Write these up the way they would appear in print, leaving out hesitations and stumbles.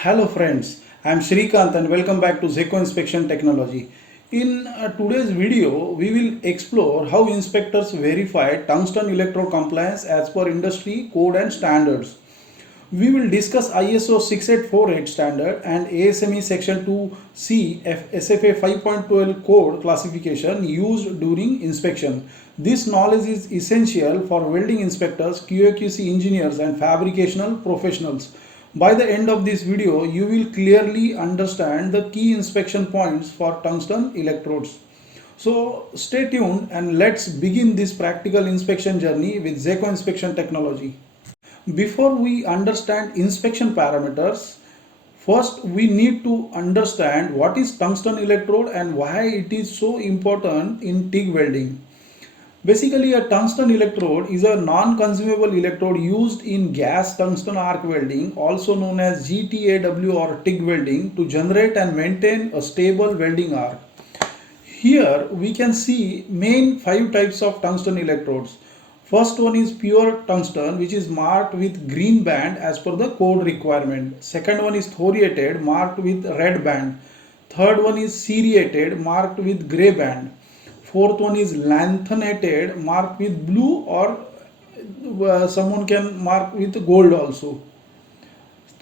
Hello friends, I am Shrikant and welcome back to Zekko Inspection Technology. In today's video, we will explore how inspectors verify tungsten electrode compliance as per industry code and standards. We will discuss ISO 6848 standard and ASME section 2C SFA 5.12 code classification used during inspection. This knowledge is essential for welding inspectors, QA/QC engineers and fabricational professionals. By the end of this video, you will clearly understand the key inspection points for tungsten electrodes. So stay tuned and let's begin this practical inspection journey with Zekko Inspection Technology. Before we understand inspection parameters, first we need to understand what is tungsten electrode and why it is so important in TIG welding. Basically, a tungsten electrode is a non-consumable electrode used in gas tungsten arc welding, also known as GTAW or TIG welding, to generate and maintain a stable welding arc. Here we can see main 5 types of tungsten electrodes. First one is pure tungsten, which is marked with green band as per the code requirement. Second one is thoriated, marked with red band. Third one is seriated, marked with gray band. Fourth one is lanthanated, marked with blue, or someone can mark with gold also.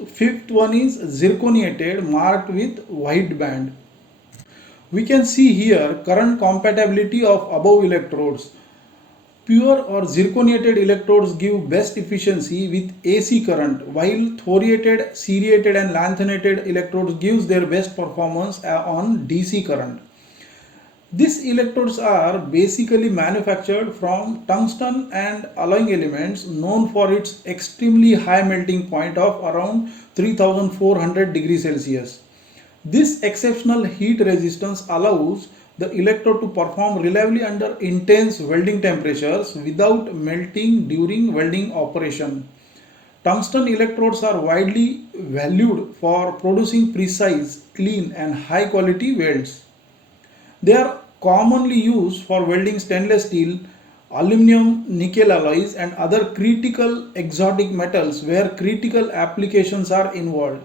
Fifth one is zirconiated, marked with white band. We can see here current compatibility of above electrodes. Pure or zirconiated electrodes give best efficiency with AC current, while thoriated, seriated and lanthanated electrodes gives their best performance on DC current. These electrodes are basically manufactured from tungsten and alloying elements known for its extremely high melting point of around 3400 degrees Celsius. This exceptional heat resistance allows the electrode to perform reliably under intense welding temperatures without melting during welding operation. Tungsten electrodes are widely valued for producing precise, clean and high quality welds. They are commonly used for welding stainless steel, aluminum, nickel alloys and other critical exotic metals where critical applications are involved.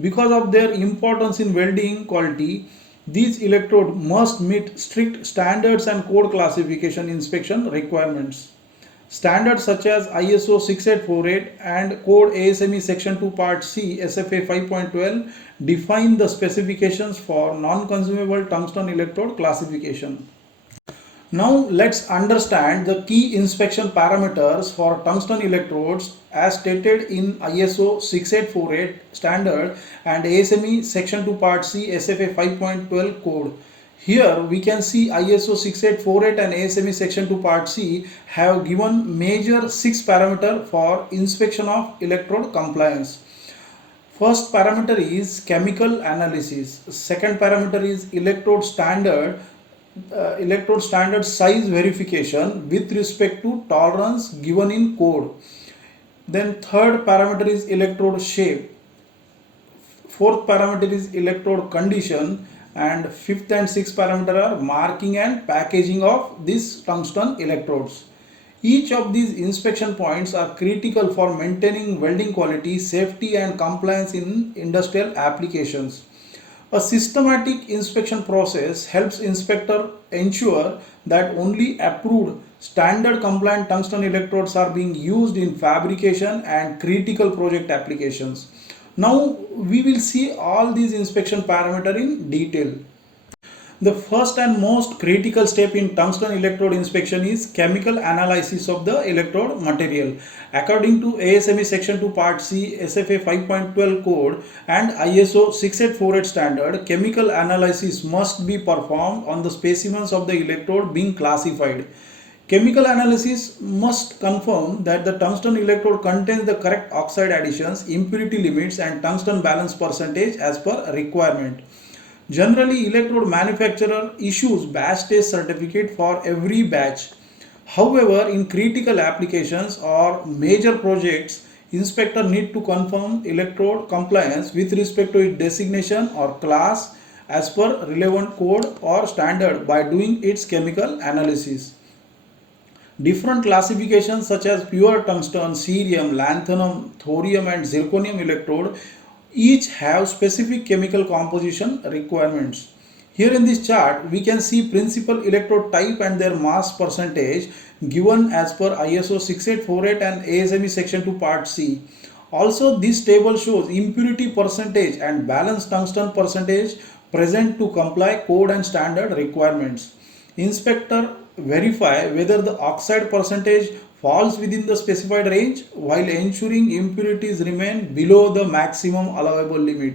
Because of their importance in welding quality, these electrodes must meet strict standards and code classification inspection requirements. Standards such as ISO 6848 and code ASME section 2 part C SFA 5.12 define the specifications for non-consumable tungsten electrode classification. Now let's understand the key inspection parameters for tungsten electrodes as stated in ISO 6848 standard and ASME section 2 part C SFA 5.12 code. Here we can see ISO 6848 and ASME section 2 part C have given major 6 parameters for inspection of electrode compliance. First parameter is chemical analysis. Second parameter is electrode standard size verification with respect to tolerance given in code. Then third parameter is electrode shape. Fourth parameter is electrode condition, and fifth and sixth parameter are marking and packaging of these tungsten electrodes. Each of these inspection points are critical for maintaining welding quality, safety and compliance in industrial applications. A systematic inspection process helps inspector ensure that only approved standard compliant tungsten electrodes are being used in fabrication and critical project applications. Now we will see all these inspection parameters in detail. The first and most critical step in tungsten electrode inspection is chemical analysis of the electrode material. According to ASME section 2 part C SFA 5.12 code and ISO 6848 standard, chemical analysis must be performed on the specimens of the electrode being classified. Chemical analysis must confirm that the tungsten electrode contains the correct oxide additions, impurity limits and tungsten balance percentage as per requirement. Generally, electrode manufacturer issues batch test certificate for every batch. However, in critical applications or major projects, inspector need to confirm electrode compliance with respect to its designation or class as per relevant code or standard by doing its chemical analysis. Different classifications such as pure tungsten, cerium, lanthanum, thorium and zirconium electrode Each have specific chemical composition requirements. Here in this chart, we can see principal electrode type and their mass percentage given as per ISO 6848 and ASME section 2 part C. Also, this table shows impurity percentage and balanced tungsten percentage present to comply code and standard requirements. Inspector verify whether the oxide percentage falls within the specified range while ensuring impurities remain below the maximum allowable limit.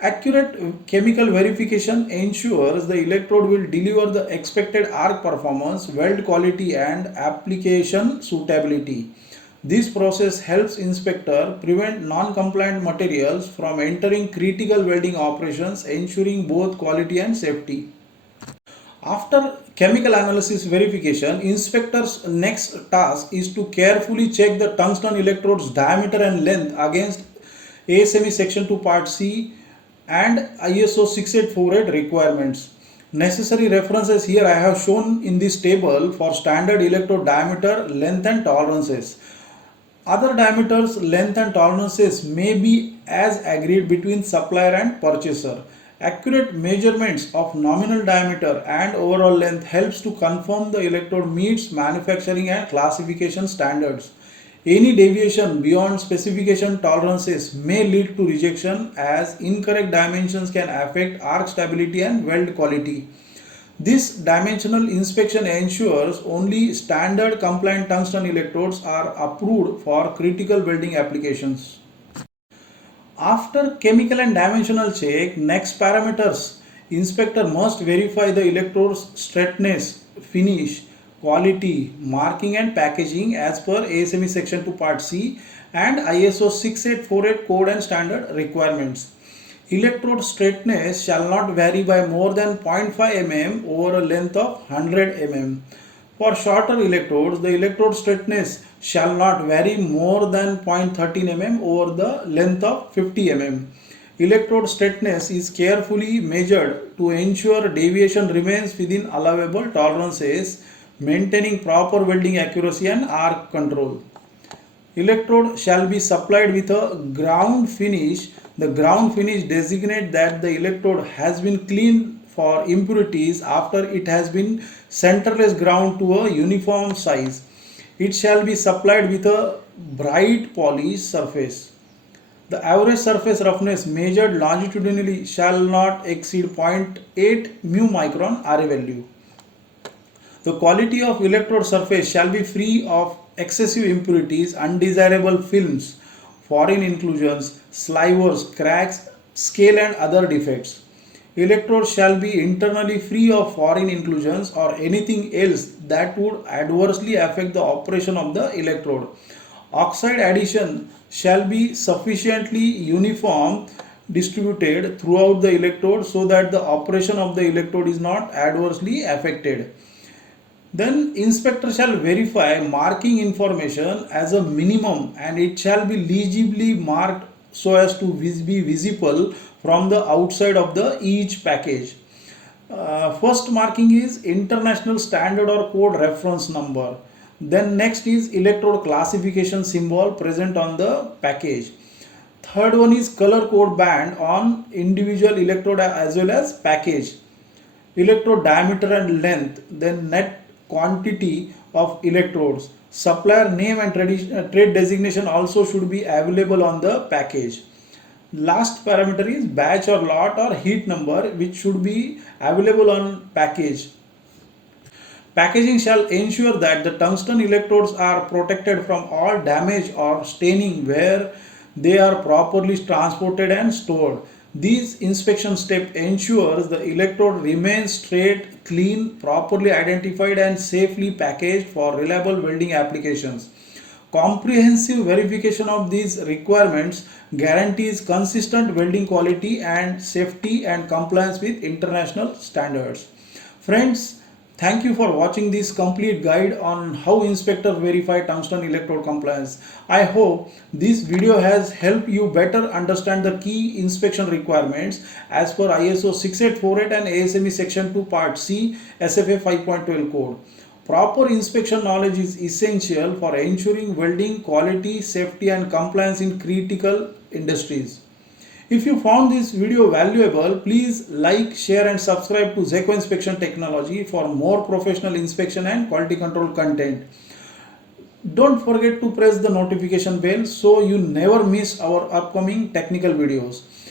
Accurate chemical verification ensures the electrode will deliver the expected arc performance, weld quality and application suitability. This process helps inspector prevent non-compliant materials from entering critical welding operations, ensuring both quality and safety. After chemical analysis verification, inspector's next task is to carefully check the tungsten electrode's diameter and length against ASME section 2 part C and ISO 6848 requirements. Necessary references here I have shown in this table for standard electrode diameter, length and tolerances. Other diameters, length and tolerances may be as agreed between supplier and purchaser. Accurate measurements of nominal diameter and overall length helps to confirm the electrode meets manufacturing and classification standards. Any deviation beyond specification tolerances may lead to rejection as incorrect dimensions can affect arc stability and weld quality. This dimensional inspection ensures only standard compliant tungsten electrodes are approved for critical welding applications. After chemical and dimensional check, next parameters, inspector must verify the electrode's straightness, finish, quality, marking and packaging as per ASME section 2 part C and ISO 6848 code and standard requirements. Electrode straightness shall not vary by more than 0.5 mm over a length of 100 mm. For shorter electrodes, the electrode straightness shall not vary more than 0.13 mm over the length of 50 mm. Electrode straightness is carefully measured to ensure deviation remains within allowable tolerances, maintaining proper welding accuracy and arc control. Electrode shall be supplied with a ground finish. The ground finish designates that the electrode has been cleaned for impurities after it has been centerless ground to a uniform size. It shall be supplied with a bright polished surface. The average surface roughness measured longitudinally shall not exceed 0.8 mu micron RA value. The quality of electrode surface shall be free of excessive impurities, undesirable films, foreign inclusions, slivers, cracks, scale and other defects. Electrode shall be internally free of foreign inclusions or anything else that would adversely affect the operation of the electrode. Oxide addition shall be sufficiently uniform distributed throughout the electrode so that the operation of the electrode is not adversely affected. Then inspector shall verify marking information as a minimum and it shall be legibly marked so as to be visible from the outside of the each package. First marking is international standard or code reference number. Then next is electrode classification symbol present on the package. Third one is color code band on individual electrode as well as package. Electrode diameter and length, then net quantity of electrodes. Supplier name and trade designation also should be available on the package. Last parameter is batch or lot or heat number which should be available on package. Packaging shall ensure that the tungsten electrodes are protected from all damage or staining where they are properly transported and stored. This inspection step ensures the electrode remains straight, clean, properly identified and safely packaged for reliable welding applications. Comprehensive verification of these requirements guarantees consistent welding quality and safety and compliance with international standards. Friends, thank you for watching this complete guide on how inspectors verify tungsten electrode compliance. I hope this video has helped you better understand the key inspection requirements as per ISO 6848 and ASME section 2 part C SFA 5.12 code. Proper inspection knowledge is essential for ensuring welding quality, safety and compliance in critical industries. If you found this video valuable, please like, share and subscribe to Zekko Inspection Technology for more professional inspection and quality control content. Don't forget to press the notification bell so you never miss our upcoming technical videos.